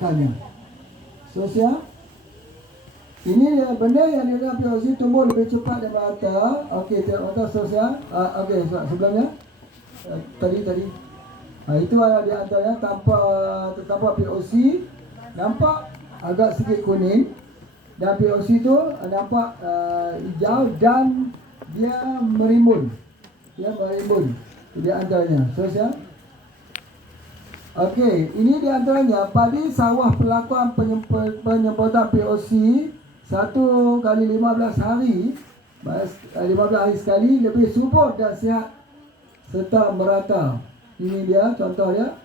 menyebabkannya. Sosial. Ini benda yang dinamakan POC tumbuh lebih cepat daripada mata. Okey, tengok mata sosial. Okey, sebelumnya tadi. Itu adalah di antaranya tanpa POC nampak agak sedikit kuning, dan POC itu nampak hijau dan dia merimbun. Di antaranya sosial. Okey, ini di antaranya padi sawah pelakuan penyemprotan POC 1 kali 15 hari, 15 hari sekali, lebih subur dan sihat serta merata. Ini dia contoh dia.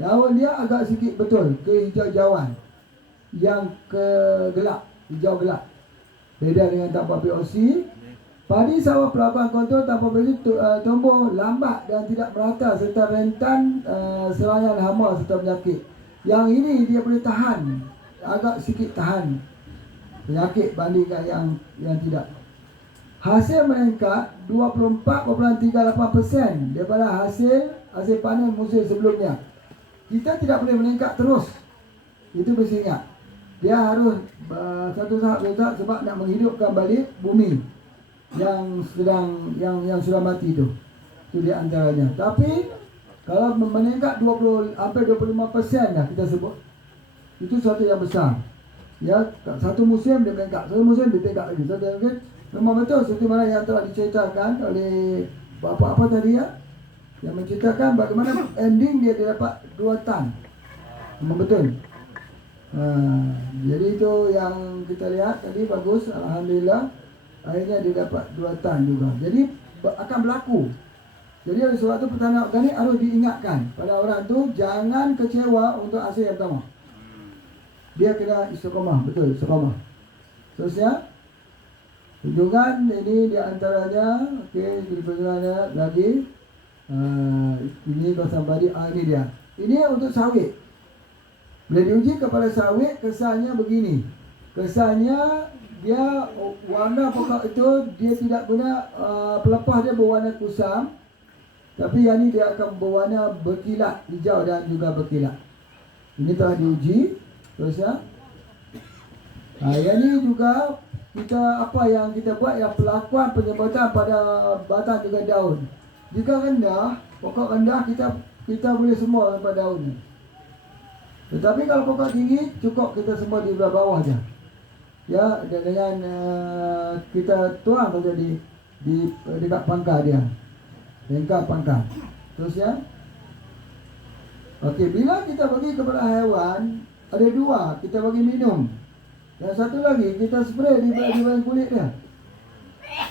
Daun dia agak sikit betul kehijau-hijauan yang gelap, hijau gelap. Beda dengan tanpa POC. Padi sawah pelakuan kontrol tanpa POC tumbuh lambat dan tidak merata serta rentan serangan hama serta penyakit. Yang ini dia boleh tahan, agak sikit tahan penyakit bandingkan yang tidak. Hasil meningkat 24.38% daripada hasil panen musim sebelumnya. Kita tidak boleh meningkat terus. Itu mesti ingat. Dia harus satu tahap sebab nak menghidupkan balik bumi yang sudah mati itu. Itu di antaranya. Tapi kalau meningkat hampir 25% dah kita sebut. Itu satu yang besar. Ya, satu musim dia meningkat, satu musim dia tingkat lagi. Satu mungkin memang betul seperti mana yang telah diceritakan oleh bapa apa tadi ya, yang menceritakan bagaimana ending dia dapat 2 tan. Memang betul. Jadi itu yang kita lihat tadi bagus, alhamdulillah. Akhirnya dia dapat 2 tan juga. Jadi akan berlaku. Jadi oleh sebab itu pertanian organik harus diingatkan pada orang tu jangan kecewa untuk hasil yang pertama. Dia kena istiqamah, betul, istiqamah. Terusnya kunjungan ini di antaranya, okey, kunjungannya lagi. Ini kawasan padi, ini dia. Ini untuk sawit. Bila diuji kepada sawit, kesannya begini. Kesannya dia warna pokok itu dia tidak guna pelepah dia berwarna kusam, tapi yang ini dia akan berwarna berkilat, hijau dan juga berkilat. Ini telah diuji. Terus ya. Yang ini juga apa yang kita buat yang pelakuan penyemprotan pada batang juga daun. Jika rendah, pokok rendah kita boleh semua pada daun. Tetapi kalau pokok tinggi cukup kita semua di belah bawah saja. Ya, dengan kita tuang saja di dekat pangkal dia. Dekat pangkal. Terus ya. Okey, bila kita bagi kepada haiwan ada 2, kita bagi minum. Yang satu lagi kita spray di bahagian kulit dia.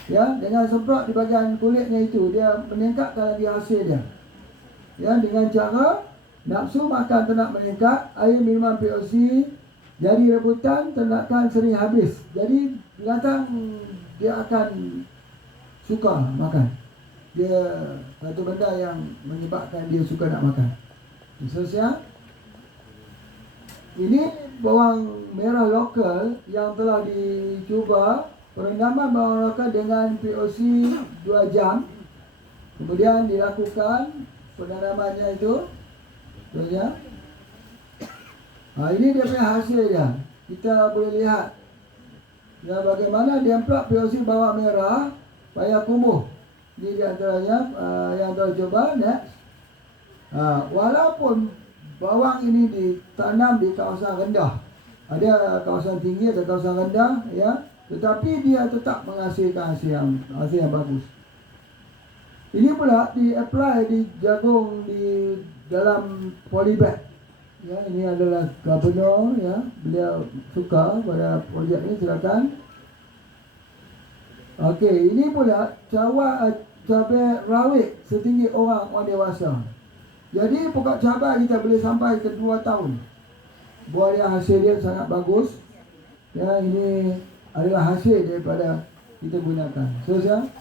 Ya, dengan semprot di bahagian kulitnya itu dia meningkatkan lagi hasil dia. Ya, dengan cara nafsu makan ternak meningkat, air minuman POC jadi rebutan, ternakan sering habis. Jadi binatang dia akan suka makan. Dia satu benda yang menyebabkan dia suka nak makan. Seterusnya, ini bawang merah lokal yang telah dicuba perendaman bawang lokal dengan POC 2 jam. Kemudian dilakukan penanamannya itu. Ya. Ini dia punya hasil dia. Kita boleh lihat ya bagaimana dia emplak POC bawang merah payah kumuh. Ini di antaranya yang telah coba next. Walaupun bawang ini ditanam di kawasan rendah, ada kawasan tinggi, ada kawasan rendah, ya, tetapi dia tetap menghasilkan hasil yang bagus. Ini pula di-apply di jagung di dalam polybag. Ya, ini adalah gubernur, ya, beliau suka pada projek ini, silakan. Okey, ini pula cabai rawit setinggi orang dewasa. Jadi pokok cabai kita boleh sampai ke 2 tahun. Buah dia hasil dia sangat bagus. Ya, ini adalah hasil daripada kita gunakan. Selesai.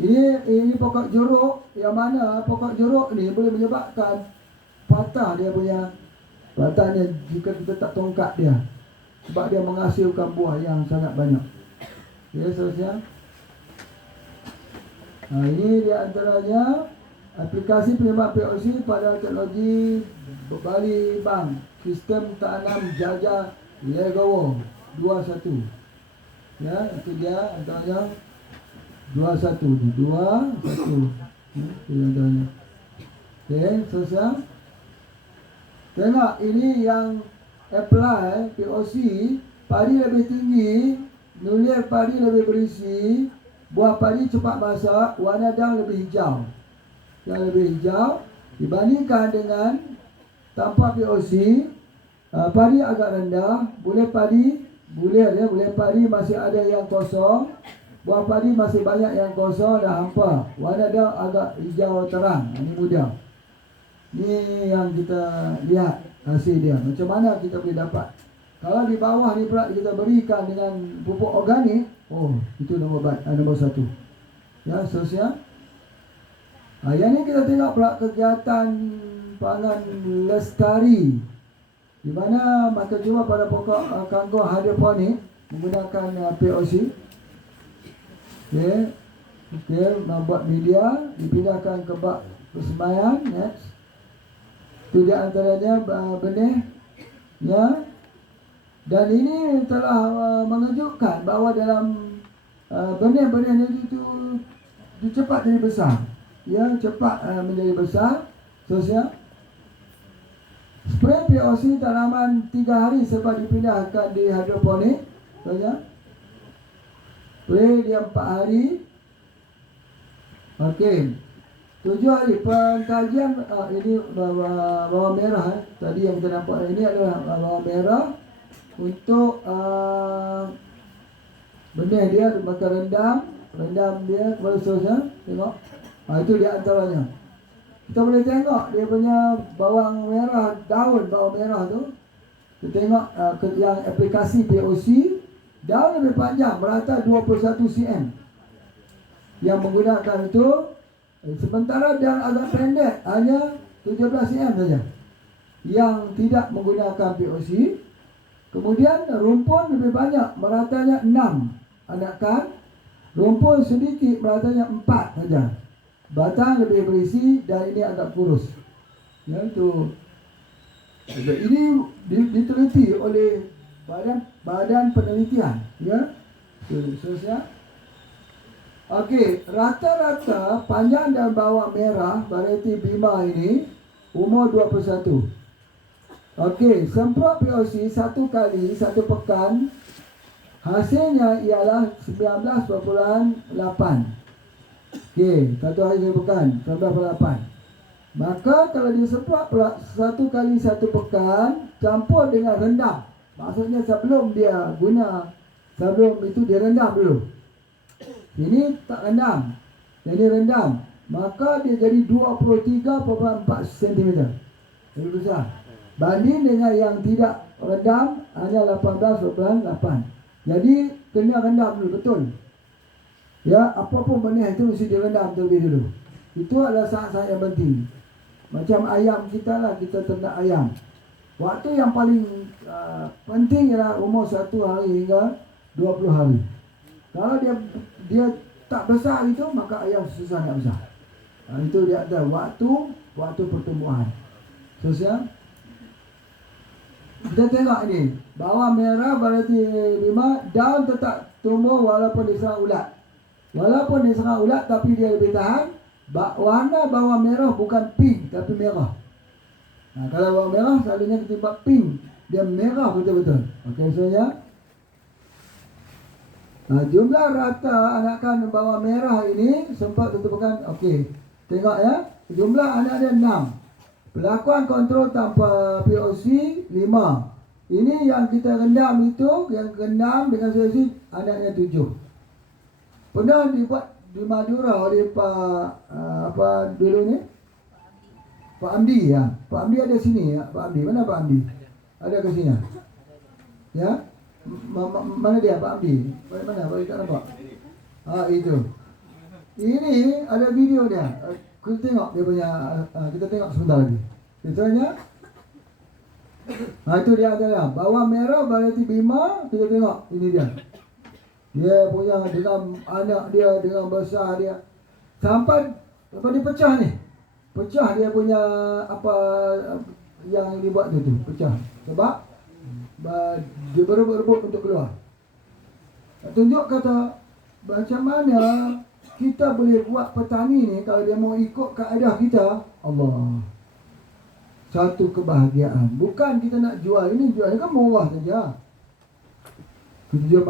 Ini pokok jeruk, yang mana pokok jeruk ni boleh menyebabkan patah dia punya batangnya jika kita tak tongkat dia. Sebab dia menghasilkan buah yang sangat banyak. Ya, selesai. Ini di antaranya aplikasi penyebar POC pada teknologi Bali Bank, sistem tanam jajah Legowo 21. Ya, itu dia antaranya 21. Itu antaranya. Okey, selesai. Tengok ini yang apply POC, padi lebih tinggi, nulir padi lebih berisi, buah padi cepat masak, warna daun lebih hijau. Yang lebih hijau dibandingkan dengan tanpa POC, padi agak rendah, bulir padi masih ada yang kosong, buah padi masih banyak yang kosong dan hampa. Warna daun agak hijau terang. Ini mudah. Ini yang kita lihat hasil dia. Macam mana kita boleh dapat? Kalau di bawah ni pula kita berikan dengan pupuk organik, itu nombor 1. Ya, seterusnya. Yang ni kita tengok pula kegiatan pangan lestari, di mana maka cuma pada pokok kangkung hidroponik menggunakan POC. Okey, membuat media dipindahkan ke bak persemaian. Next. Itu di antaranya benih. Ya. Dan ini telah mengejutkan bahawa dalam benih-benih itu cepat jadi besar. Ya, cepat menjadi besar. Seterusnya. Spray POC tanaman 3 hari selepas dipindahkan di hidroponik. Seterusnya. Spray dia 4 hari. Okey. 7 hari pengkajian. Ini bawang merah. Tadi yang kita nampak ini adalah bawang merah. Untuk benih dia maka rendam dia kepada seterusnya. Tengok. Itu di antaranya. Kita boleh tengok dia punya bawang merah, daun bawang merah tu. Kita tengok yang aplikasi POC, daun lebih panjang, merata 21 cm. Yang menggunakan itu, sementara daun agak pendek, hanya 17 cm saja. Yang tidak menggunakan POC. Kemudian rumpun lebih banyak, meratanya 6 anakan. Rumpun sedikit, meratanya 4 saja. Batang lebih berisi dan ini agak kurus. Ya, itu. Ini diteliti oleh badan penelitian. Ya. Seterusnya. Okey, rata-rata panjang dan bawang merah varieti Bima ini umur 21. Okey, semprot POC 1 kali 1 pekan. Hasilnya ialah 19.8. Okey, 1 hari 1 pekan 19.8. Maka kalau disemprot pula 1 kali 1 pekan campur dengan rendam. Maksudnya sebelum itu dia rendam dulu. Ini tak rendam. Jadi rendam, maka dia jadi 23.4 cm. Lebih besar. Banding dengan yang tidak rendam hanya 18.8. Jadi kena rendam dulu betul. Ya, apa-apa benih itu mesti direndam terlebih dulu. Itu adalah sangat-sangat yang penting. Macam ayam kita lah, kita ternak ayam. Waktu yang paling penting ialah umur 1 hari hingga 20 hari. Kalau dia tak besar itu, maka ayam susah nak besar. Itu dia ada waktu pertumbuhan. Seterusnya. Kita tengok ini. Bawang merah varieti 5, daun tetap tumbuh walaupun diserang ulat. Walaupun diserang ulat tapi dia lebih tahan. Warna bawang merah bukan pink tapi merah. Kalau bawang merah selalunya kita buat pink. Dia merah betul-betul. Okey, seterusnya. Jumlah rata anakan bawang merah ini sempat ditentukan. Okey, tengok ya. Jumlah anak dia 6. Pelakuan kontrol tanpa POC 5. Ini yang kita rendam itu, yang rendam dengan POC anaknya 7. Pernah dibuat di Madura oleh Pak dulu ni? Pak Amdi ya. Pak Amdi ada sini ya. Pak Amdi, mana Pak Amdi? Ada ke sini? Ya. Mana dia Pak Amdi? Mana? Boleh tak nampak? Itu. Ini ada video dia. Kita tengok dia punya. Kita tengok sebentar lagi. Contohnya. Itu dia ada. Bawang merah varieti Bima. Kita tengok. Ini dia. Dia punya dengan anak dia, dengan besar dia. Sampai dia pecah ni. pecah dia punya apa yang dibuat tu pecah. Sebab dia berebut-rebut untuk keluar. Tunjuk kata macam mana kita boleh buat petani ni kalau dia mau ikut kaedah kita. Allah, satu kebahagiaan. Bukan kita nak jual ini kan murah saja. Kita jual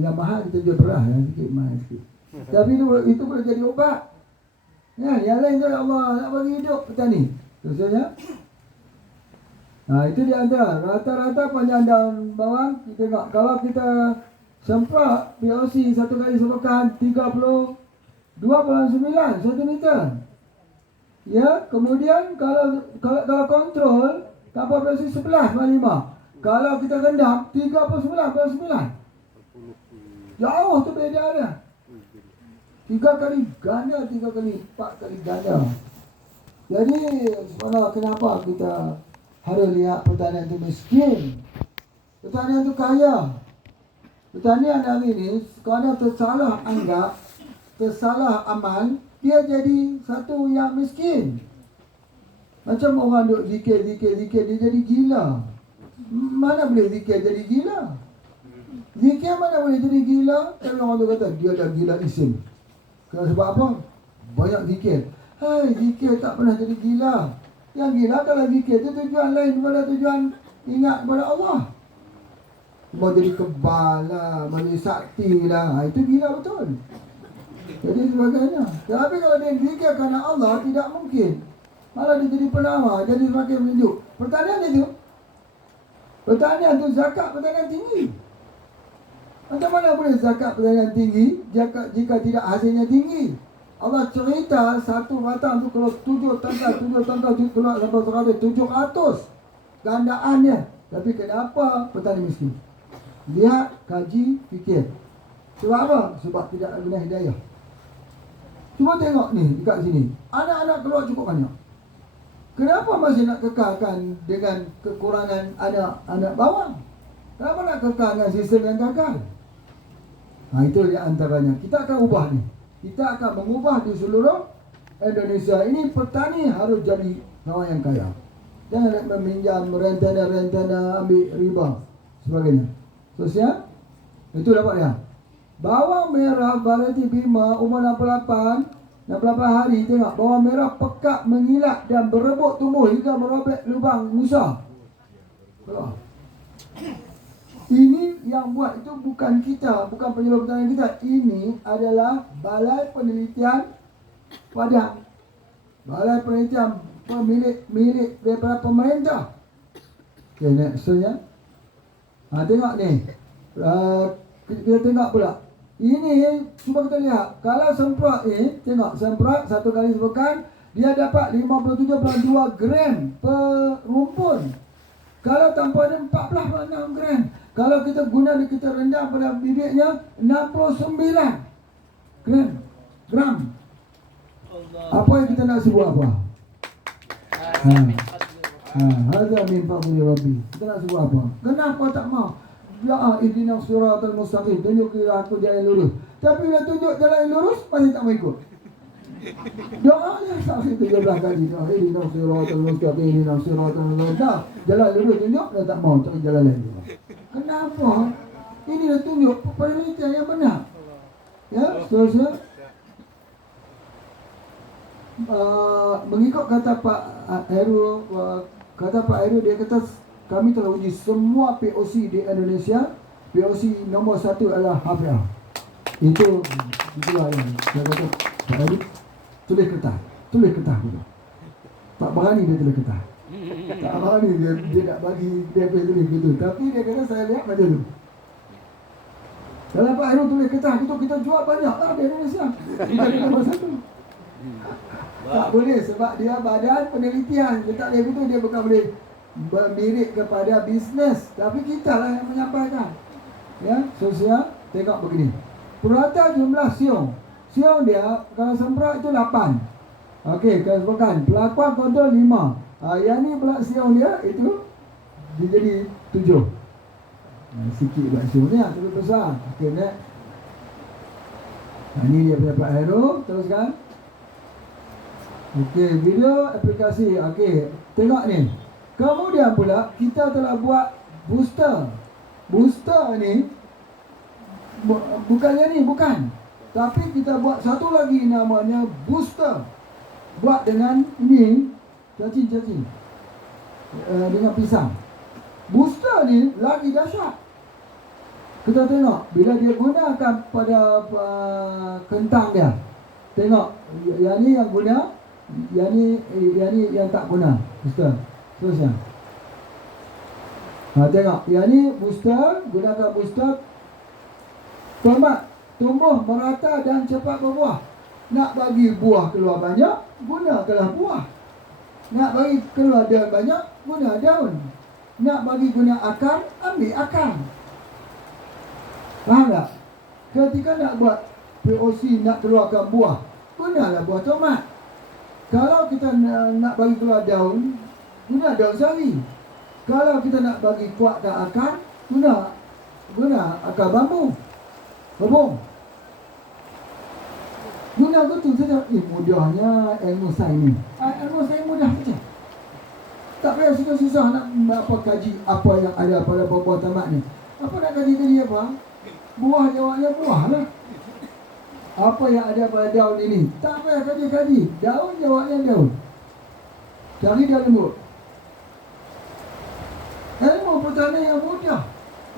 yang mahal, kita jual beras yang sikit mahal sikit. Tapi itu boleh jadi ubat. Ya, yang lain tu Allah nak bagi hidup petani. Maksudnya itu di antara rata-rata panjang daun bawang. Kita tengok kalau kita semprot POC satu kali selokan 32.9 1 meter. Ya, kemudian kalau kontrol tanpa POC 11.5. Kalau kita rendam 39.9. Jauh tu beda dia. 3 kali ganda, 3 kali 4 kali ganda. Jadi sebenarnya kenapa kita harus lihat pertanian itu miskin, pertanian itu kaya. Pertanian hari ini kerana tersalah anggap, tersalah amal, dia jadi satu yang miskin. Macam orang duk zikir, dia jadi gila. Mana boleh zikir jadi gila? Zikir mana boleh jadi gila? Kalau orang tu kata dia dah gila isim. Sebab apa? Banyak zikir. Hai, zikir tak pernah jadi gila. Yang gila kalau zikir tu tujuan lain daripada tujuan ingat kepada Allah. Mau jadi kebal lah, mau jadi sakti lah. Itu gila betul. Jadi sebagainya. Tapi kalau dia zikir kerana Allah, tidak mungkin. Malah dia jadi penawar, jadi semakin menunjuk. Pertanian tu zakat pertanian tinggi. Macam mana boleh zakat pertanian tinggi jika tidak hasilnya tinggi? Allah cerita satu batang tu kalau 7 tangkal keluar sampai 700 gandaannya. Tapi kenapa petani miskin? Lihat, kaji, fikir. Sebab apa? Sebab tidak guna hidayah. Cuba tengok ni dekat sini. Anak-anak keluar cukup banyak. Kenapa masih nak kekalkan dengan kekurangan anak bawang? Kenapa nak kekal dengan sistem yang gagal? Itu di antaranya. Kita akan ubah ni. Kita akan mengubah di seluruh Indonesia. Ini petani harus jadi kawan yang kaya. Jangan nak meminjam, rentana, ambil riba sebagainya. Sosial? Itu dapat ya. Bawang merah varieti Bima umur 68 hari. Tengok bawang merah pekat, mengilat dan berebut tumbuh hingga merobek lubang Musa. Keluar. Ini yang buat itu bukan kita, bukan penyuluh pertanian kita. Ini adalah Balai Penelitian Padang. Balai Penelitian milik daripada pemerintah. Okay, nextnya. Tengok ni. Kita tengok pula. Ini cuba kita lihat. Kalau semprot ni, tengok semprot satu kali sepekan, dia dapat 57.2 gram per rumpun. Kalau tanpa dia 14.6 gram. Kalau kita guna kita rendam pada bibitnya 69 gram. Apa yang kita nak sebut apa? Hadza min fadli rabbi. Kita nak sebut apa? Kenapa tak mau? Ya ihdinas siratal mustaqim. Tunjuk aku jalan lurus. Tapi bila tunjuk jalan lurus masih tak mau ikut. Doanya saksi 17 kali. Ihdinas siratal mustaqim, ihdinas siratal mustaqim. Jalan lurus tunjuk dah tak mau cari jalan lain. Kenapa? Ini dah tunjuk penelitian yang benar. Ya, seterusnya. Mengikut kata Pak Heru, dia kata kami telah uji semua POC di Indonesia. POC nombor 1 adalah Hafia. Itulah yang saya kata Pak Heru tulis kertas dulu. Tak berani dia tulis kertas. Tak berani dia nak bagi dia tulis gitu. Tapi dia kata saya lihat macam tu. Kalau Pak Heru tulis kertas gitu, kita jual banyak lah di Indonesia. Kita nombor 1. Tak boleh sebab dia badan penelitian. Dia tak boleh begitu, dia bukan boleh bermirik kepada bisnes. Tapi kita lah yang menyampaikan. Ya, sosial tengok begini. Purata jumlah siung. Siung dia kalau semprot itu 8. Okey, kalau sebutkan pelakuan kontrol 5. Yang ni pula siung dia itu dia jadi 7. Sikit buat siung ni tapi besar. Okey, next. Ini dia punya Pak Heru, teruskan. Okey, video aplikasi. Okey, tengok ni. Kemudian pula kita telah buat booster. Booster ni bukannya ni, bukan. Tapi kita buat satu lagi namanya booster. Buat dengan ini, cacing-cacing. Dengan pisang. Booster ni lagi dahsyat. Kita tengok bila dia gunakan pada kentang dia. Tengok, yang ni yang guna, yang ni yang tak guna. Booster. Terusnya. Tengok, yang ni booster, gunakan booster. Tomat tumbuh merata dan cepat berbuah. Nak bagi buah keluar banyak, gunakanlah buah. Nak bagi keluar daun banyak, guna daun. Nak bagi guna akar, ambil akar. Faham tak? Ketika nak buat POC, nak keluarkan buah, gunalah buah tomat. Kalau kita nak bagi keluar daun, guna daun sari. Kalau kita nak bagi kuatkan akar, guna akar bambu. Berbong. Guna betul saja. Mudahnya ilmu sains ni. Ilmu sains mudah saja. Tak payah susah-susah nak kaji apa yang ada pada buah tomat ni. Apa nak kaji apa? Buah jawabnya buah lah. Apa yang ada pada daun ini? Tak payah kaji. Daun jawabnya daun. Cari dia lembut. Ilmu pertanian yang mudah.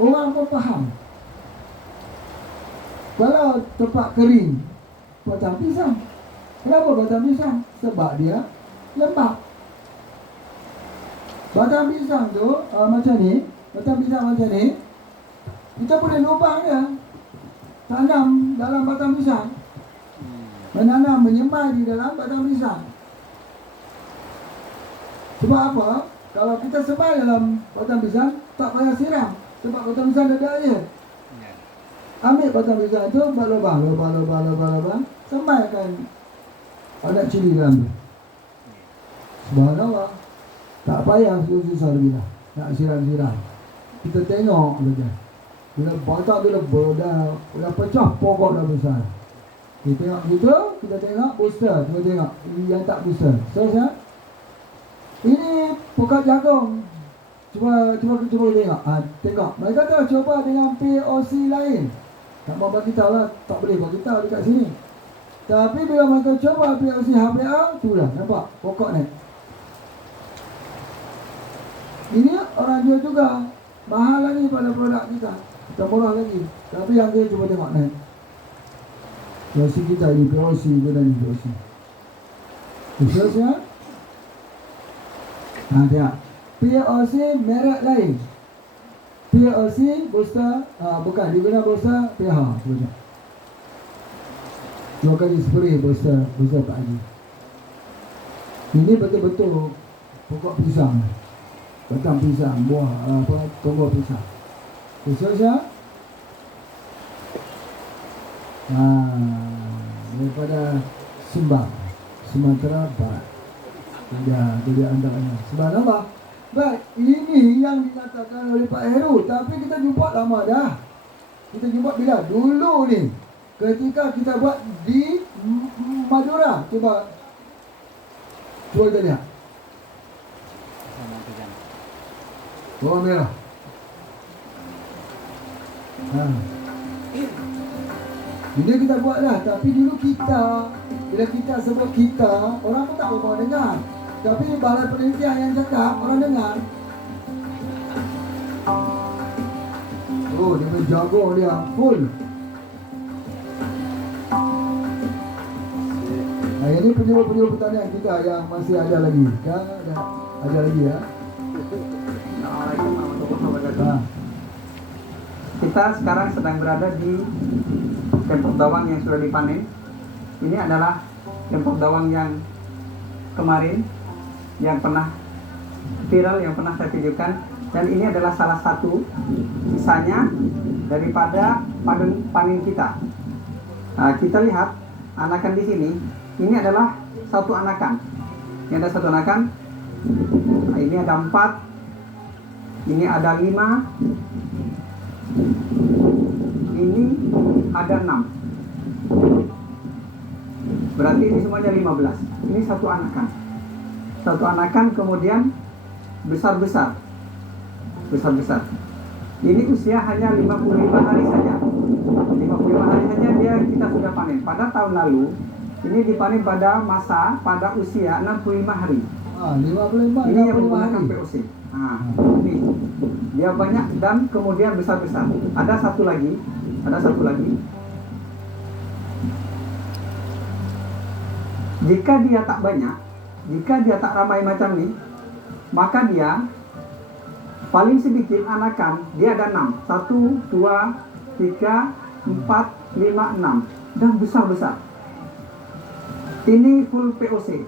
Orang pun faham. Kalau tempat kering, batang pisang. Kenapa batang pisang? Sebab dia lembab. Batang pisang tu macam ni. Batang pisang macam ni. Kita boleh lubang dia. Tanam dalam batang pisang. Menanam, menyemai di dalam batang pisang. Sebab apa? Kalau kita semai dalam batang pisang, tak payah siram. Sebab batang pisang ada air. Ambil batang pisang tu, buat lubang, semaikan anak cili dalam tu. Subhanallah. Tak payah susah lagi lah. Nak siram-siram. Kita tengok saja. Bila batang tu dah pecah, pokok dah besar. Kita tengok gitu, kita tengok booster. Kita tengok yang tak booster. Selesai. Ini pokok jagung. Cuba tengok. Tengok. Mereka dah cuba dengan POC lain. Tak mau bagi tahu lah, tak boleh bagi tahu dekat sini. Tapi bila mereka cuba POC HPA, tu dah nampak pokok ni. Ini orang jual juga. Mahal lagi pada produk kita. Kita murah lagi. Tapi yang kita cuba tengok ni. POC kita ini POC, guna ni POC. Terus ya. Tengok. POC merek lain. POC booster, bukan, diguna booster PH. Dua kali spray booster pagi. Ini betul-betul pokok pisang. Batang pisang, buah, tumbuh pisang. Khusus ya. Daripada Sumbar, Sumatera Barat. Jadi antaranya. Subhanallah. Baik, ini yang dikatakan oleh Pak Heru. Tapi kita jumpa lama dah. Kita jumpa bila? Dulu ni. Ketika kita buat di Madura. Cuba kita lihat. Bawang merah. Ini kita buat dah. Tapi dulu kita, bila kita sebut kita, orang pun tak mau dengar. Tapi balai penelitian yang cakap, orang dengar. Oh, dia jagung dia full. Ini penjual pertanian kita yang masih ada lagi. Kan ada lagi ya. Kita sekarang sedang berada di tempok bawang yang sudah dipanen. Ini adalah tempok bawang yang kemarin yang pernah viral, yang pernah saya tunjukkan, dan ini adalah salah satu sisanya daripada panen kita. Kita lihat anakan di sini. Ini adalah satu anakan. Ini ada satu anakan. Ini ada 4. Ini ada 5. Ini ada 6. Berarti ini semuanya 15. Ini satu anakan. Satu anakan kemudian besar-besar. Besar-besar. Ini usia hanya 55 hari saja. 55 hari saja kita sudah panen. Pada tahun lalu ini dipanen pada usia 65 hari. 55 Ini yang 65 menggunakan hari. POC. Ini dia banyak dan kemudian besar-besar. Ada satu lagi. Jika dia tak banyak, jika dia tak ramai macam ini, maka dia paling sedikit anakan dia ada 6. 1, 2, 3, 4, 5, 6 dan besar-besar. Ini full POC.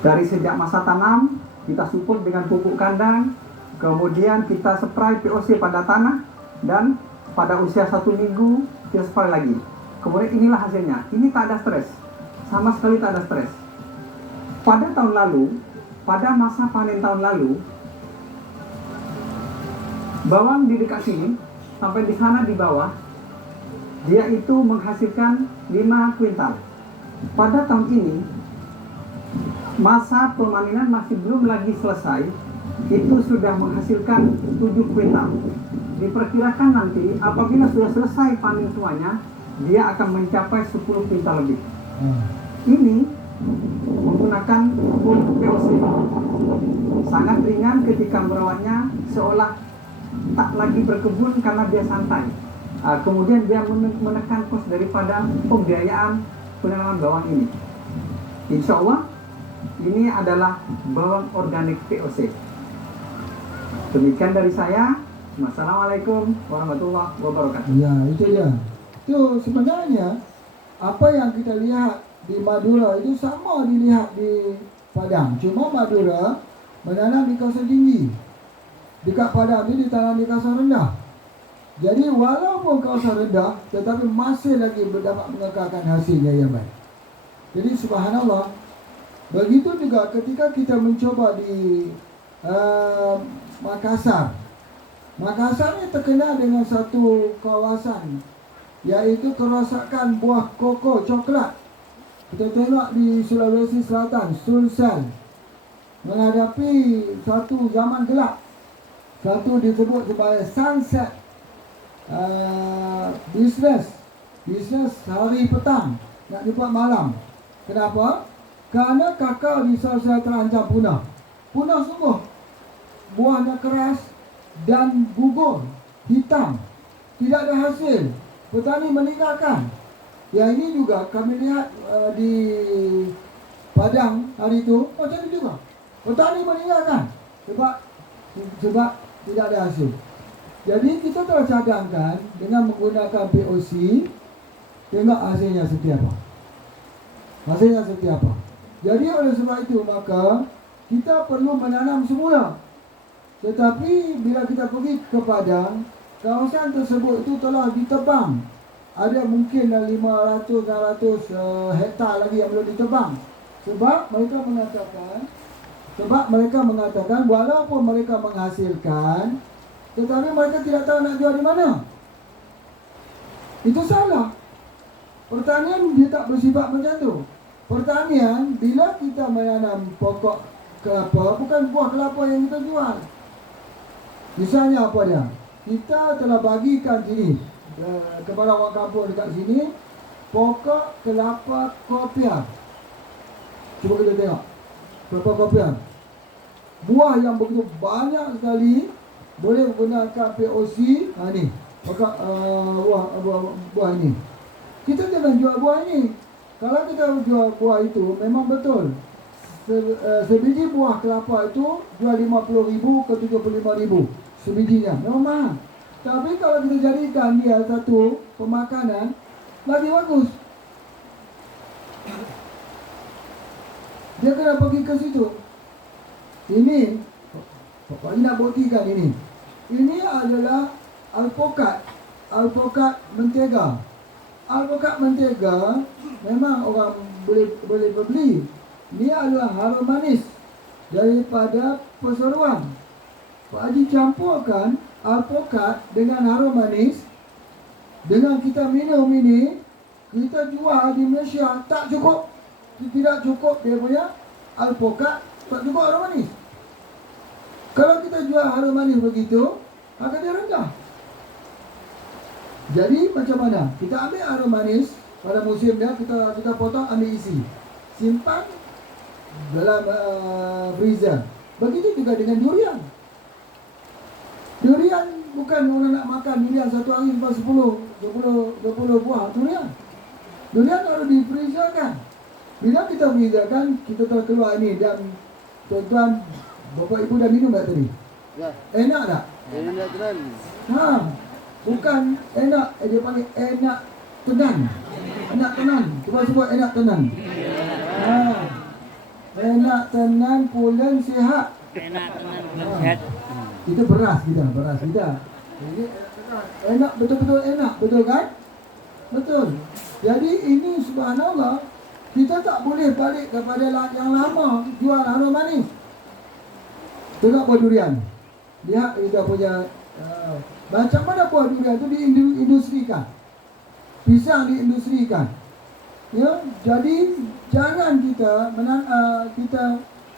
Dari sejak masa tanam kita support dengan pupuk kandang, kemudian kita spray POC pada tanah, dan pada usia 1 minggu kita spray lagi. Kemudian inilah hasilnya. Ini tak ada stres, sama sekali tak ada stres. Pada tahun lalu, pada masa panen tahun lalu, bawang di dekat sini sampai di sana di bawah, dia itu menghasilkan 5 kuintal. Pada tahun ini masa pemanenan masih belum lagi selesai, itu sudah menghasilkan 7 kuintal. Diperkirakan nanti apabila sudah selesai panen semuanya, dia akan mencapai 10 kuintal lebih. Ini menggunakan full POC. Sangat ringan ketika merawatnya, seolah tak lagi berkebun karena dia santai. Kemudian dia menekan kos daripada pembiayaan penanaman bawang ini. Insya Allah ini adalah bawang organik POC. Demikian dari saya. Wassalamualaikum warahmatullahi wabarakatuh. Ya, itu dia. Itu sebenarnya apa yang kita lihat di Madura itu sama dilihat di Padang. Cuma Madura menanam di kawasan tinggi. Dekat Padang ini ditanam di kawasan rendah. Jadi walaupun kawasan rendah, tetapi masih lagi dapat mengekalkan hasilnya yang baik. Jadi subhanallah. Begitu juga ketika kita mencoba di Makassar. Makassar ini terkenal dengan satu kawasan, yaitu kerosakan buah koko coklat. Kita tengok di Sulawesi Selatan, Sulsel menghadapi satu zaman gelap. Satu disebut sebagai sunset bisnes hari petang, nak dibuat malam. Kenapa? Karena kakao di Sulsel terancam punah. Punah sungguh. Buahnya keras dan gugur, hitam, tidak ada hasil. Petani meninggalkan. Ya, ini juga kami lihat di Padang hari itu macam itu juga. Petani meninggalkan sebab tidak ada hasil. Jadi kita telah cadangkan dengan menggunakan POC. Tengok hasilnya seperti apa. Hasilnya seperti apa. Jadi oleh sebab itu maka kita perlu menanam semula. Tetapi bila kita pergi ke Padang, kawasan tersebut itu telah ditebang. Ada mungkin 500-600 hektar lagi yang belum ditebang. Sebab mereka mengatakan walaupun mereka menghasilkan, tetapi mereka tidak tahu nak jual di mana. Itu salah. Pertanian dia tak bersifat macam tu. Pertanian, bila kita menanam pokok kelapa, bukan buah kelapa yang kita jual. Misalnya apa dia? Kita telah bagikan sini kepada orang kampung dekat sini pokok kelapa kopiah. Cuba kita tengok kelapa kopiah. Buah yang begitu banyak sekali, boleh menggunakan POC. Ni pokok buah ini. Kita jangan jual buah ini. Kalau kita jual buah itu memang betul. Sebiji buah kelapa itu jual 50,000 ke 75,000 sebijinya. Memang mahal. Tapi kalau kita jadikan dia satu pemakanan, lagi bagus. Dia kena pergi ke situ. Ini nak buktikan ini. Ini adalah alpukat mentega. Alpukat mentega memang orang boleh beli. Ini adalah harum manis daripada perseruan. Pak Haji campurkan alpukat dengan harum manis. Dengan kita minum ini, kita jual di Malaysia tak cukup, tidak cukup dia punya alpukat, tak cukup harum manis. Kalau kita jual harum manis begitu, harga dia rendah. Jadi macam mana? Kita ambil harum manis pada musim dia, kita potong, ambil isi, simpan dalam freezer. Begitu juga dengan durian. Durian bukan orang nak makan durian satu hari sampai 10 buah durian. Durian harus di freezer kan. Bila kita freezer kan, kita telah keluar ini, dan tuan-tuan, bapak ibu dah minum tak tadi? Ya, Enak tak? enak tenan. Ha, bukan enak, dia panggil enak tenan. Enak tenan. Cuba sebut enak tenan. Ha. Enak tenan, pulen sihat. Enak tenan sehat. Itu beras kita. Ini enak, betul-betul enak, betul kan? Betul. Jadi ini subhanallah, kita tak boleh balik kepada yang lama, jual harum manis. Tengok buah durian. Lihat kita punya macam mana buah durian itu diindustrikan. Pisang diindustrikan. Ya, jadi jangan kita kita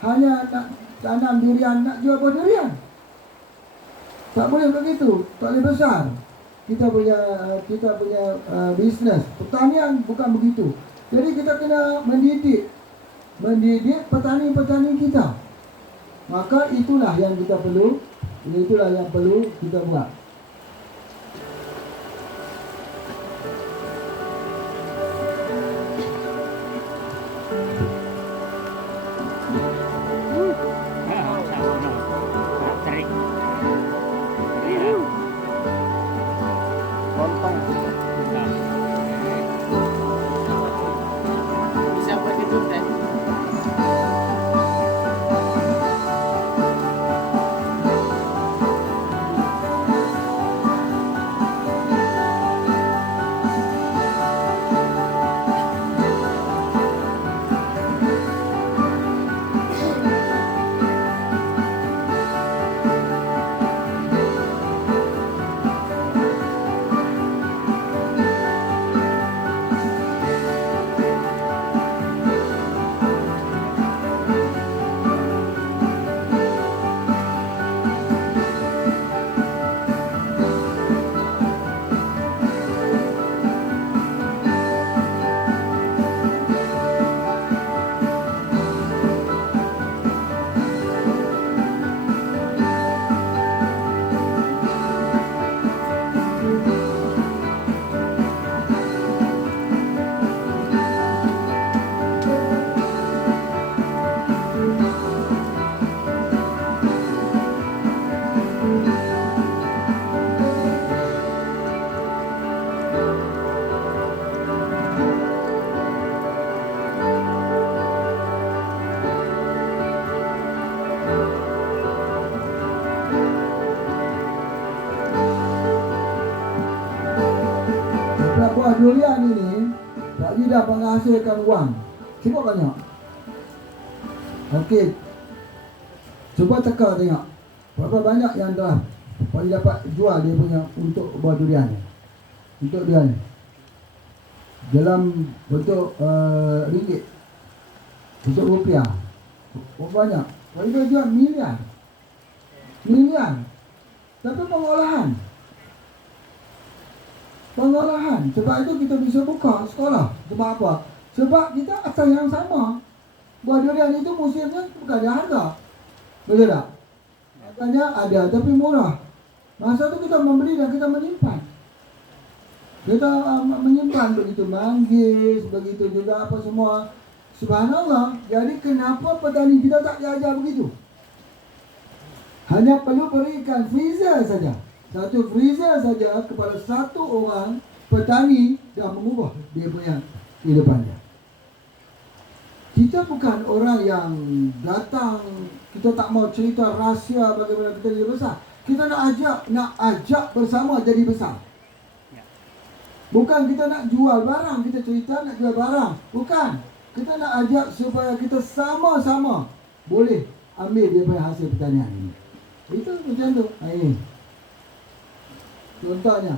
hanya nak tanam durian, nak jual buah durian. Tak boleh begitu, tak boleh besar. Kita punya bisnes, pertanian bukan begitu. Jadi kita kena mendidik petani-petani kita. Maka itulah yang kita perlu, itulah yang perlu kita buat. Lontong. Bisa buat hidup deh. Buah durian ini tak tidak menghasilkan wang. Cuba banyak. Okey. Cuba teka tengok. Berapa banyak yang dah boleh dapat jual dia punya untuk buah durian ni. Untuk dia ni. Dalam bentuk ringgit. Bentuk rupiah. Berapa banyak? Boleh dia jual miliar. Miliar. Tapi pengolahan. Sebab itu kita bisa buka sekolah. Sebab apa? Sebab kita asal yang sama. Buah durian itu musimnya bukan ada harga. Betul tak? Harganya ada tapi murah. Masa itu kita membeli dan kita menyimpan. Kita menyimpan begitu manggis, begitu juga apa semua. Subhanallah. Jadi kenapa petani kita tak diajar begitu? Hanya perlu berikan freezer saja. Satu freezer saja kepada satu orang petani dah mengubah dia punya kehidupannya. Kita bukan orang yang datang, kita tak mau cerita rahsia bagaimana kita jadi besar. Kita nak ajak bersama jadi besar. Bukan kita nak jual barang, kita cerita nak jual barang. Bukan. Kita nak ajak supaya kita sama-sama boleh ambil dia punya hasil pertanian ini. Itu macam tu. Ini contohnya.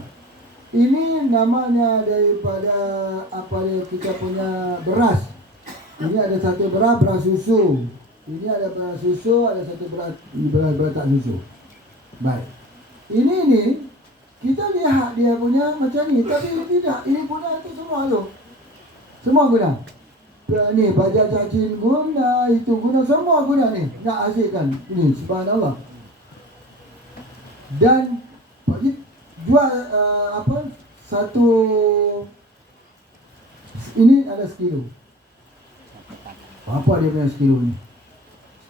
Ini namanya daripada apa dia kita punya beras. Ini ada satu beras susu. Ini ada beras susu, ada satu beras tak susu. Baik. Ini kita lihat dia punya macam ni, tapi ini tidak. Ini guna itu semua tu. Semua guna. Ni baja cacing guna, itu guna, semua guna ni. Nak hasilkan ini, subhanallah. Dan bagi jual satu ini ada sekilo. Apa dia punya sekilo ni?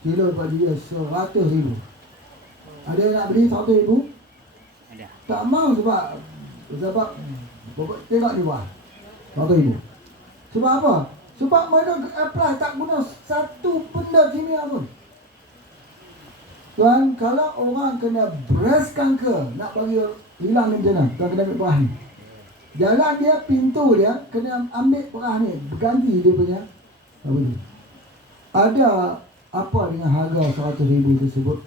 Sekilo bagi dia 100,000. Ada yang nak beli 100,000? Ada. Tak mau sebab tengok ni buat 100,000. Sebab apa? Sebab mereka apply tak guna satu benda kimia pun. Tuan, kalau orang kena breast cancer, nak bagi hilang macam mana? Tuan kena ambil perah ni. Jalan dia, pintu dia, kena ambil perah ni. Berganti dia punya apa ni? Ada apa dengan harga 100,000 tersebut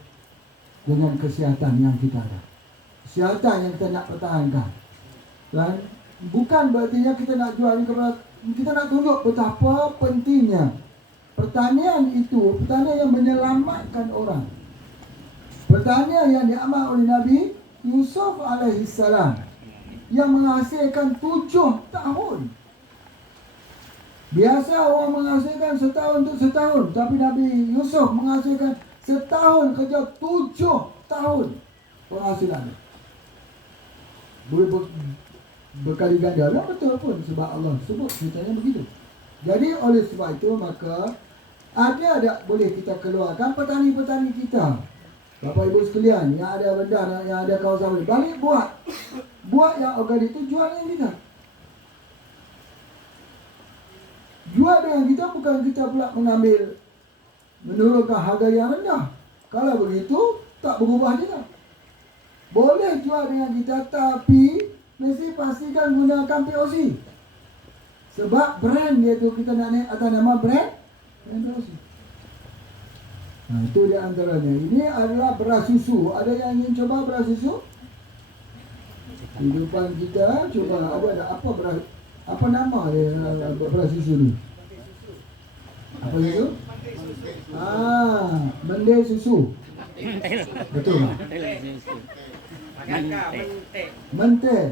dengan kesihatan yang kita ada. Kesihatan yang kita nak pertahankan. Tuan, bukan berarti kita nak jual ni kepada, kita nak tunjuk betapa pentingnya pertanian itu, pertanian yang menyelamatkan orang. Pertanian yang diamal oleh Nabi Yusuf alaihissalam yang menghasilkan 7 tahun. Biasa orang menghasilkan setahun untuk setahun, tapi Nabi Yusuf menghasilkan setahun kerja 7 tahun penghasilan. Boleh berkali ganda lah, betul pun sebab Allah sebut ceritanya begitu. Jadi oleh sebab itu maka ada boleh kita keluarkan petani-petani kita. Bapak Ibu sekalian yang ada benda, yang ada kawasan boleh balik buat yang organik itu jual dengan kita. Jual dengan kita, bukan kita pula menurunkan harga yang rendah. Kalau begitu tak berubah juga. Boleh jual dengan kita, tapi mesti pastikan gunakan POC. Sebab brand dia tu kita nak naik atas nama brand POC. Nah, itu dia antaranya. Ini adalah beras susu. Ada yang ingin coba beras susu? Kehidupan kita coba. Ada apa beras? Apa nama dia beras susu ni? Apa itu? Mendel susu. Betul tak? Menteh.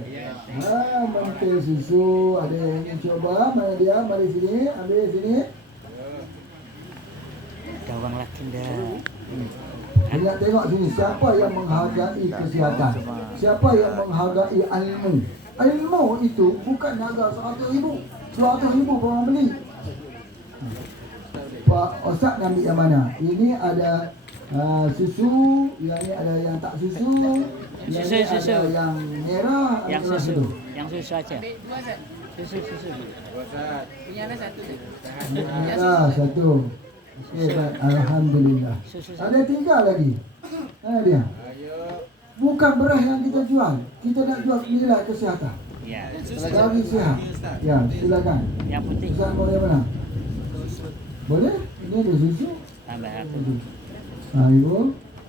Menteh susu. Ada yang ingin coba? Mana dia? Mari sini. Ambil sini. Orang lelaki dah. Lihat tengok sini, siapa yang menghargai kesihatan, siapa yang menghargai ilmu. Ilmu itu bukan harga 100,000, 200,000 orang beli. Pak Ustaz nak ambil yang mana? Ini ada susu, yang ni ada yang tak susu, yang ni Susu. ada yang merah, Yang ada susu. tu. Yang susu aja. Susu. Merah satu. Okey, alhamdulillah. Ada 3 lagi. Mana dia? Bukan beras yang kita jual. Kita nak jual nilai kesihatan. Ya. Daging sihat. Ya, silakan. Yang putih Ustaz boleh mana? Boleh? Ini ada susu. tambah apa? Ibu.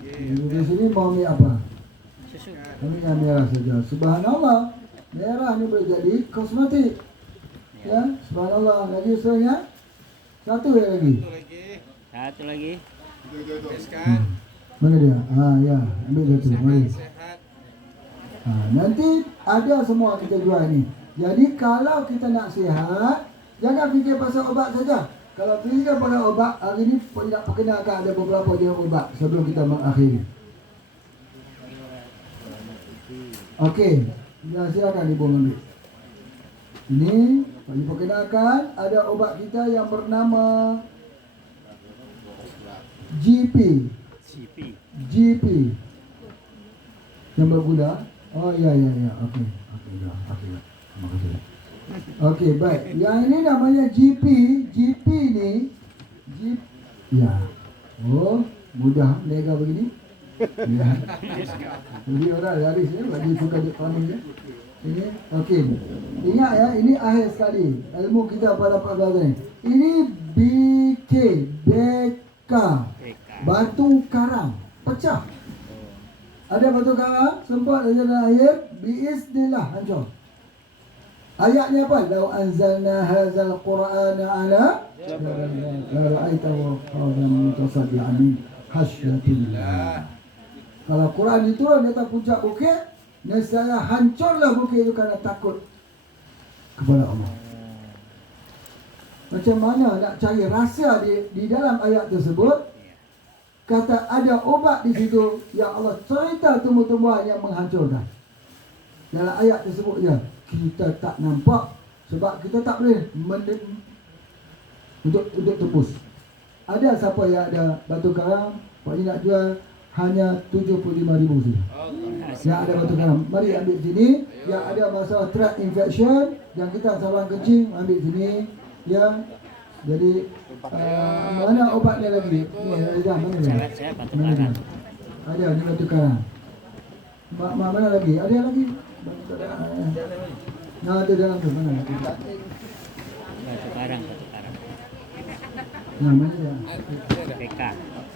Ibu di sini mau ambil apa? Susu. Kami yang merah saja. Subhanallah. Merah ni boleh jadi kosmetik. Ya, subhanallah. Lagi setengah. Satu ya lagi. Satu lagi. Mana dia? Ya, ambil satu. Mari. Nanti ada semua kita jual ni. Jadi kalau kita nak sihat, jangan fikir pasal obat saja. Kalau fikir pasal obat, hari ni nak perkenalkan ada beberapa jenis obat sebelum kita mengakhiri. Okey, silakan Ibu ambil. Ini bagi perkenalkan ada obat kita yang bernama GP. Yang bergula. Oh ya. Okey. Terima kasih. Okey, baik. Yang ini namanya GP. GP ni ya. Oh, mudah lega begini. Ya. Jadi orang laris ya, bagi suka Jepang ni. Ini okey. Ingat ya, ini akhir sekali ilmu kita pada pelajaran ini. BK. Batu karang pecah. Ada batu karang sempat dalam air, biiznillah hancur. Ayatnya apa? Lau anzalna hadzal qur'ana ala la ra'aitahu qawman mutasaddian hasyatillah. Kalau Quran diturun di atas puncak bukit, nescaya hancurlah bukit itu karena takut kepada Allah. Macam mana nak cari rasa di dalam ayat tersebut? Kata ada obat di situ yang Allah cerita tumbuh-tumbuhan yang menghancurkan. Dalam ayat tersebut ya, kita tak nampak sebab kita tak boleh untuk tebus. Ada siapa yang ada batu karang, Pak Ji nak jual hanya 75,000 saja. Yang ada batu karang, mari ambil sini. Yang ada masalah tract infection, yang kita saluran kencing, ambil sini. Ya, jadi mana obatnya lagi? Dah, mana lagi? Saya batu karang. Ada ni batu karang. Mana lagi? Ada lagi? Nah, ada dalam tu mana lagi? Batu karang. Nah, mana ya? PK.